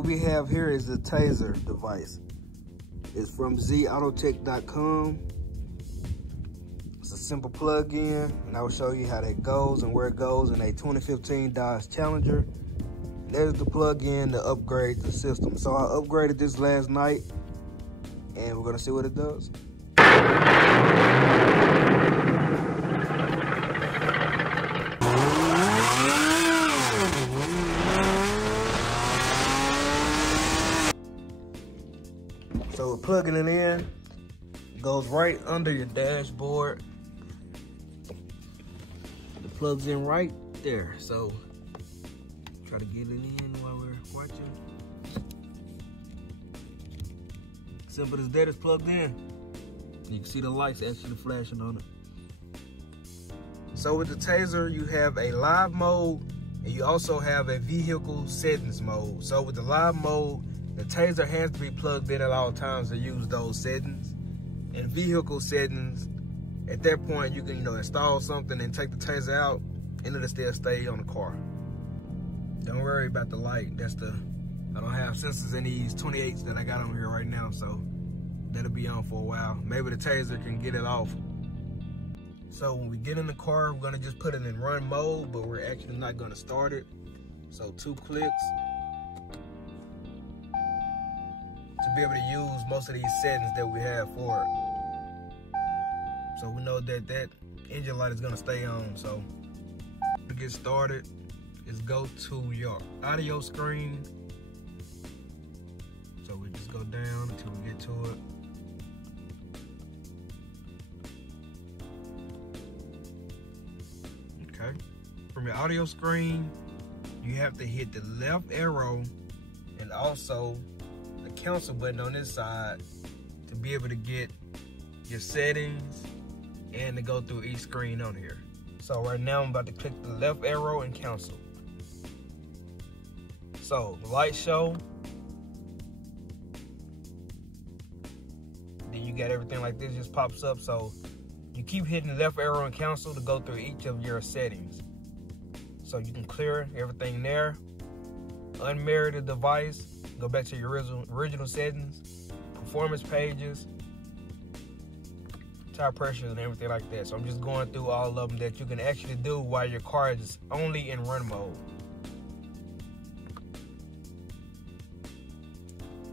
what we have here is the Tazer device. It's from zautotech.com. It's a simple plug-in, and I will show you how that goes and where it goes in a 2015 Dodge Challenger. There's the plug-in to upgrade the system. So I upgraded this last night, and we're gonna see what it does. So we're plugging it in. It goes right under your dashboard. It plugs in right there. So try to get it in while we're watching. Simple as that, it's plugged in. You can see the lights actually flashing on it. So with the Tazer, you have a live mode, and you also have a vehicle settings mode. So with the live mode, the Tazer has to be plugged in at all times to use those settings. In vehicle settings, at that point, you can install something and take the Tazer out, and it'll still stay on the car. Don't worry about the light. I don't have sensors in these 28s that I got on here right now, so that'll be on for a while. Maybe the Tazer can get it off. So when we get in the car, we're gonna just put it in run mode, but we're actually not gonna start it. So 2 clicks to be able to use most of these settings that we have for it. So we know that that engine light is gonna stay on. So to get started, is go to your audio screen. So we just go down until we get to it. Okay. From your audio screen, you have to hit the left arrow and also the cancel button on this side to be able to get your settings and to go through each screen on here. So right now I'm about to click the left arrow and cancel. So the light show, then you got everything like this just pops up. So you keep hitting the left arrow and cancel to go through each of your settings. So you can clear everything there. Unmarry the device, go back to your original settings, performance pages, tire pressure and everything like that. So I'm just going through all of them that you can actually do while your car is only in run mode.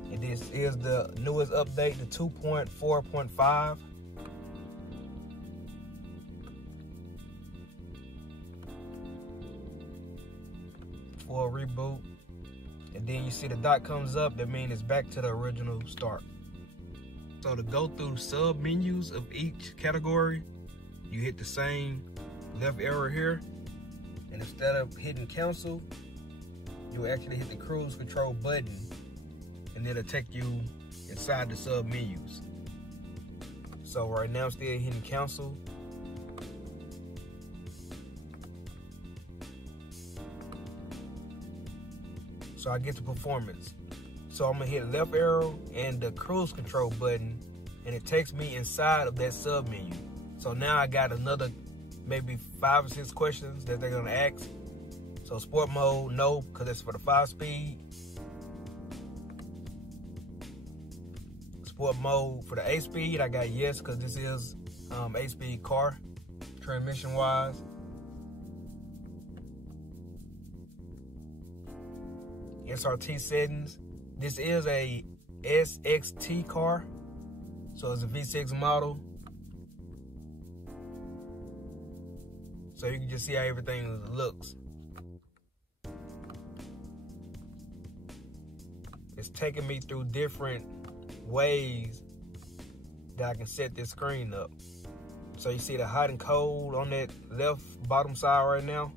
And this is the newest update, the 2.4.5. For a reboot. And then you see the dot comes up, that means it's back to the original start. So to go through sub menus of each category, you hit the same left arrow here, and instead of hitting cancel, you actually hit the cruise control button, and it'll take you inside the sub menus. So right now I'm still hitting cancel. So I get the performance. So I'm gonna hit left arrow and the cruise control button, and it takes me inside of that sub menu. So now I got another maybe 5 or 6 questions that they're gonna ask. So sport mode, no, because it's for the 5-speed. Sport mode for the 8-speed, I got yes, because this is 8-speed car, transmission wise. SRT settings. This is a SXT car, so it's a V6 model. So you can just see how everything looks. It's taking me through different ways that I can set this screen up. So you see the hot and cold on that left bottom side right now.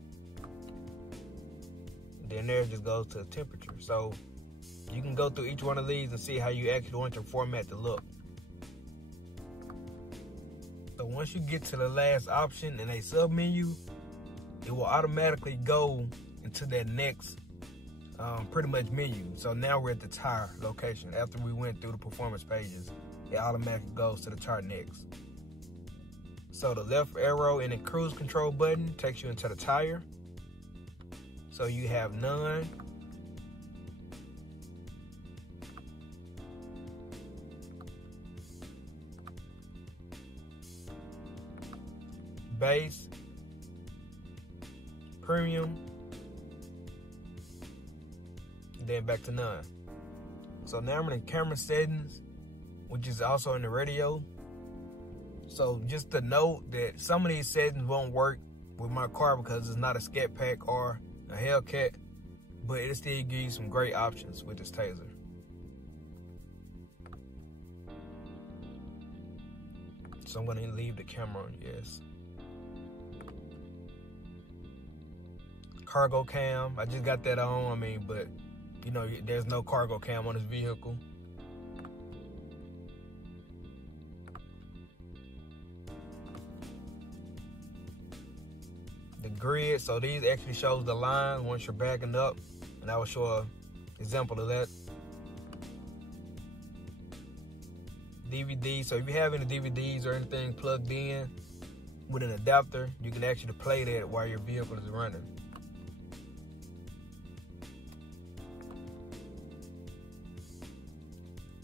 Then there just goes to the temperature. So you can go through each one of these and see how you actually want your format to look. So once you get to the last option in a sub menu, it will automatically go into that next pretty much menu. So now we're at the tire location. After we went through the performance pages, it automatically goes to the tire next. So the left arrow and the cruise control button takes you into the tire. So you have none. base, premium, then back to none. So now I'm in camera settings, which is also in the radio. So just to note that some of these settings won't work with my car because it's not a scat pack or a Hellcat, but it still gives you some great options with this Tazer. So I'm gonna leave the camera on, yes. Cargo cam, I just got that on, but you know, there's no cargo cam on this vehicle. The grid, so these actually shows the line once you're backing up, and I will show an example of that. DVD, so if you have any DVDs or anything plugged in with an adapter, you can actually play that while your vehicle is running.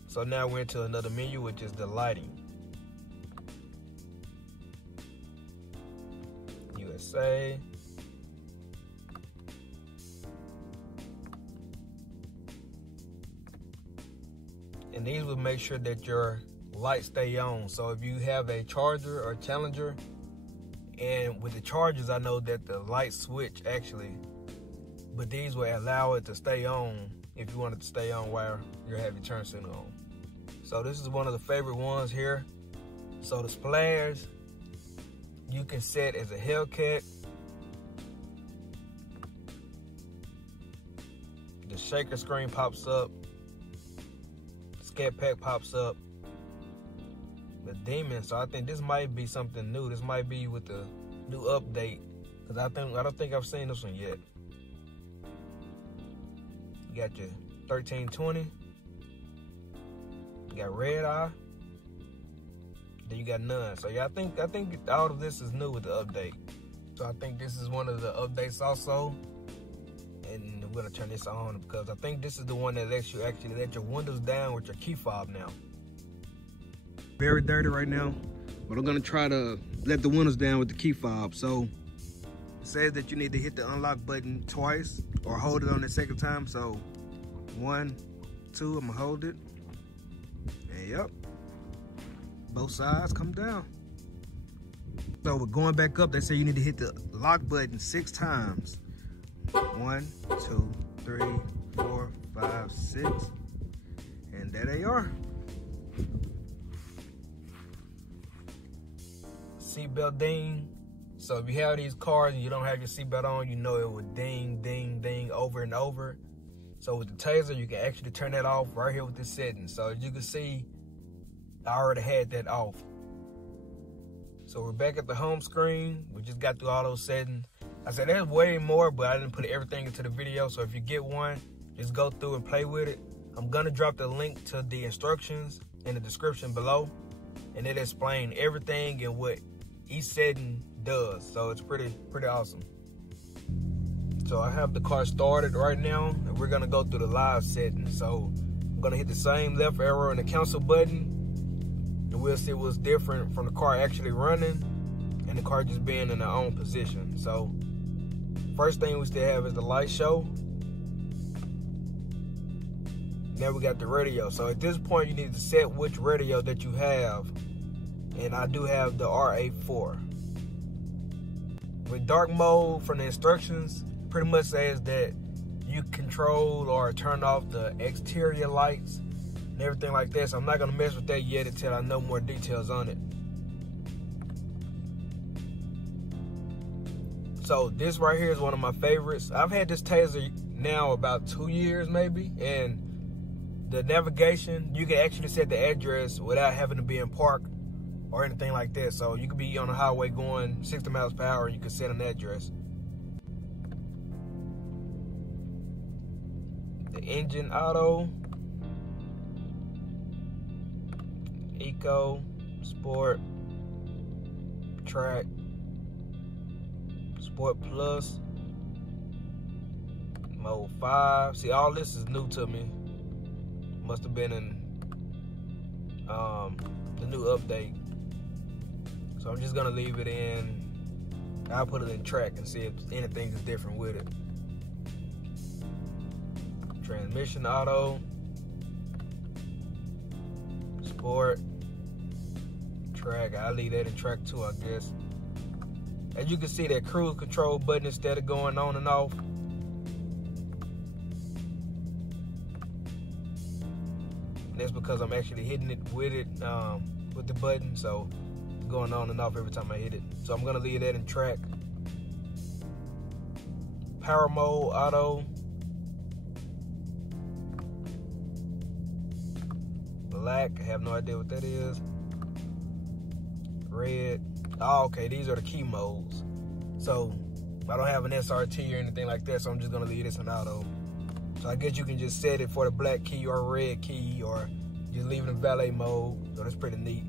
So now we're into another menu, which is the lighting. USA. And these will make sure that your lights stay on. So if you have a Charger or Challenger, and with the Chargers, I know that the lights switch actually, but these will allow it to stay on if you want it to stay on while you have your turn signal on. So this is one of the favorite ones here. So the splash, you can set as a Hellcat. The shaker screen pops up. Scat pack pops up. The Demon, so I think this might be something new. This might be with the new update, because I don't think I've seen this one yet. You got your 1320. You got red eye. Then you got none. So yeah, I think all of this is new with the update. So I think this is one of the updates also. And I'm gonna turn this on because I think this is the one that lets you actually let your windows down with your key fob now. Very dirty right now, but I'm gonna try to let the windows down with the key fob. So it says that you need to hit the unlock button twice or hold it on the second time. So 1, 2, I'm gonna hold it. And yep, both sides come down. So we're going back up. They say you need to hit the lock button 6 times. 1, 2, 3, 4, 5, 6. And there they are. Seatbelt ding. So if you have these cars and you don't have your seatbelt on, you know it would ding, ding, ding over and over. So with the Tazer, you can actually turn that off right here with this setting. So as you can see, I already had that off. So we're back at the home screen. We just got through all those settings. I said there's way more, but I didn't put everything into the video. So if you get one, just go through and play with it. I'm gonna drop the link to the instructions in the description below, and it explains everything and what each setting does. So it's pretty awesome. So I have the car started right now, and we're gonna go through the live settings. So I'm gonna hit the same left arrow and the cancel button, and we'll see what's different from the car actually running and the car just being in their own position. So first thing we still have is the light show. Now we got the radio. So at this point, you need to set which radio that you have. And I do have the RA4. With dark mode, from the instructions, pretty much says that you control or turn off the exterior lights and everything like that. So I'm not gonna mess with that yet until I know more details on it. So this right here is one of my favorites. I've had this Tazer now about 2 years maybe, and the navigation, you can actually set the address without having to be in park or anything like that. So you could be on the highway going 60 miles per hour, and you can set an address. The engine auto, eco, sport, track, sport plus, mode 5. See, all this is new to me. Must have been in the new update. So I'm just gonna leave it in I'll put it in track and see if anything is different with it. Transmission auto, sport, track. I'll leave that in track too, I guess. As you can see, that cruise control button instead of going on and off. And that's because I'm actually hitting it with the button, so it's going on and off every time I hit it. So I'm gonna leave that in track. Power mode, auto. Black, I have no idea what that is. Red. Oh, okay, these are the key modes. So I don't have an SRT or anything like that, so I'm just gonna leave this in auto. So I guess you can just set it for the black key or red key, or just leave it in valet mode. So that's pretty neat.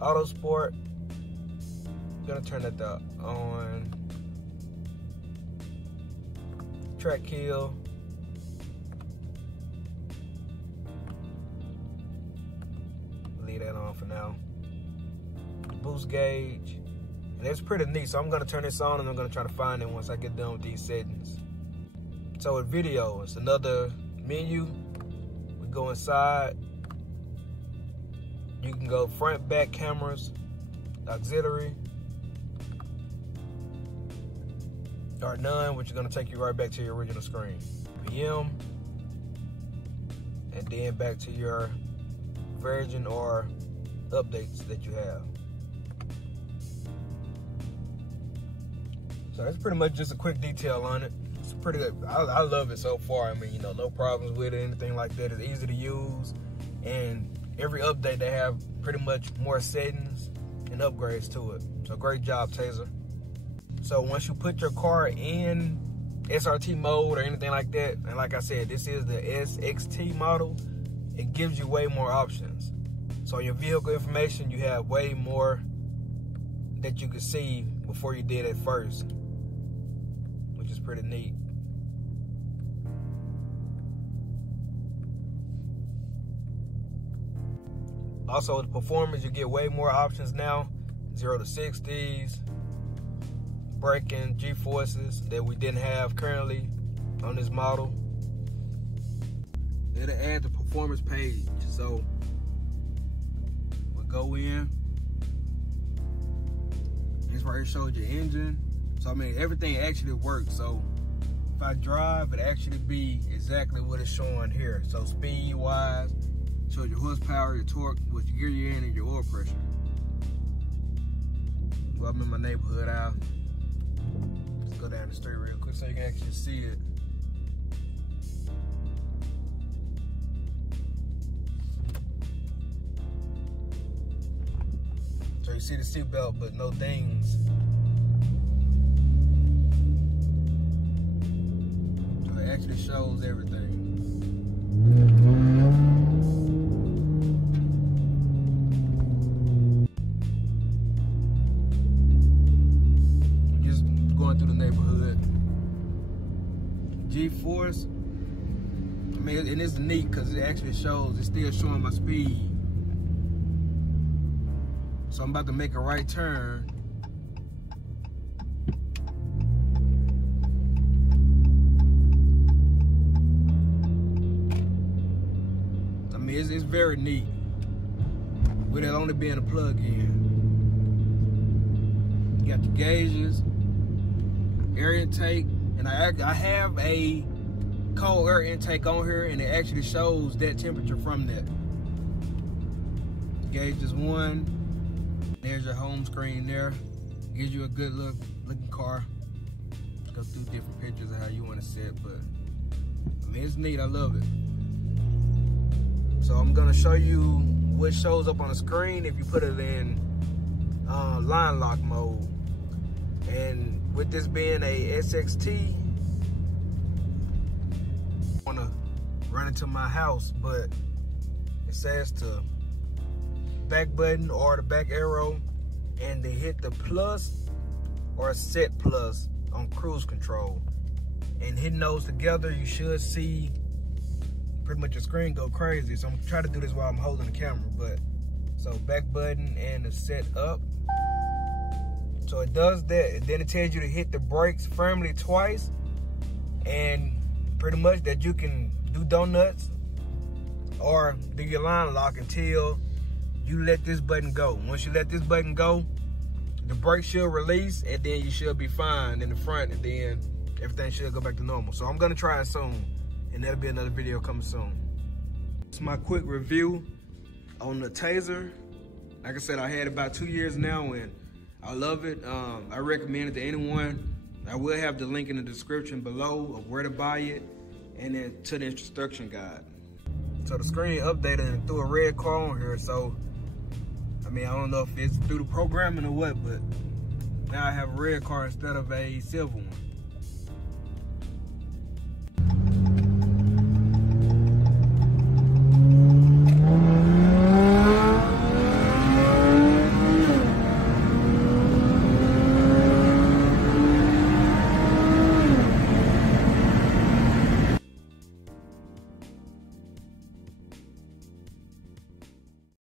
Auto sport. I'm gonna turn that on. Track kill. Leave that on for now. Boost gauge. And that's pretty neat. So I'm gonna turn this on and I'm gonna try to find it once I get done with these settings. So with video, it's another menu. We go inside. You can go front, back cameras, auxiliary, or none, which is gonna take you right back to your original screen. PM, and then back to your version or updates that you have. So that's pretty much just a quick detail on it. It's pretty good. I love it so far. I mean, you know, no problems with it, anything like that. It's easy to use, and every update they have pretty much more settings and upgrades to it. So great job, Tazer. So once you put your car in SRT mode or anything like that, and like I said, this is the SXT model, it gives you way more options. So your vehicle information, you have way more that you could see before you did at first, which is pretty neat. Also, the performance, you get way more options now. 0 to 60s, braking, G-forces that we didn't have currently on this model. It'll add the performance page. So we'll go in. This right here shows your engine. So I mean, everything actually works. So if I drive, it actually be exactly what it's showing here. So speed wise, shows your horsepower, your torque, what gear you're in, and your oil pressure. Well, I'm in my neighborhood out. Let's go down the street real quick so you can actually see it. So you see the seatbelt, but no dings. So it actually shows everything. Just going through the neighborhood. G-force. I mean, and it's neat because it actually shows, it's still showing my speed. So I'm about to make a right turn. I mean, it's very neat with it only being a plug-in. You got the gauges, air intake, and I have a cold air intake on here, and it actually shows that temperature from that. Gauge is 1. There's your home screen there. Gives you a good looking car. Go through different pictures of how you want to set, but I mean, it's neat. I love it. So I'm gonna show you what shows up on the screen if you put it in line lock mode. And with this being a SXT, I wanna run into my house, but it says to back button or the back arrow and to hit the plus or set plus on cruise control, and hitting those together you should see pretty much your screen go crazy. So I'm trying to do this while I'm holding the camera, but so back button and the set up So it does that, and then it tells you to hit the brakes firmly twice, and pretty much that you can do donuts or do your line lock until you let this button go. Once you let this button go, the brakes should release, and then you should be fine in the front, and then everything should go back to normal. So I'm gonna try it soon, and that'll be another video coming soon. It's my quick review on the Tazer. Like I said, I had it about 2 years now, and I love it. I recommend it to anyone. I will have the link in the description below of where to buy it, and then to the instruction guide. So the screen updated and threw a red car on here, so I mean, I don't know if it's through the programming or what, but now I have a red car instead of a silver one.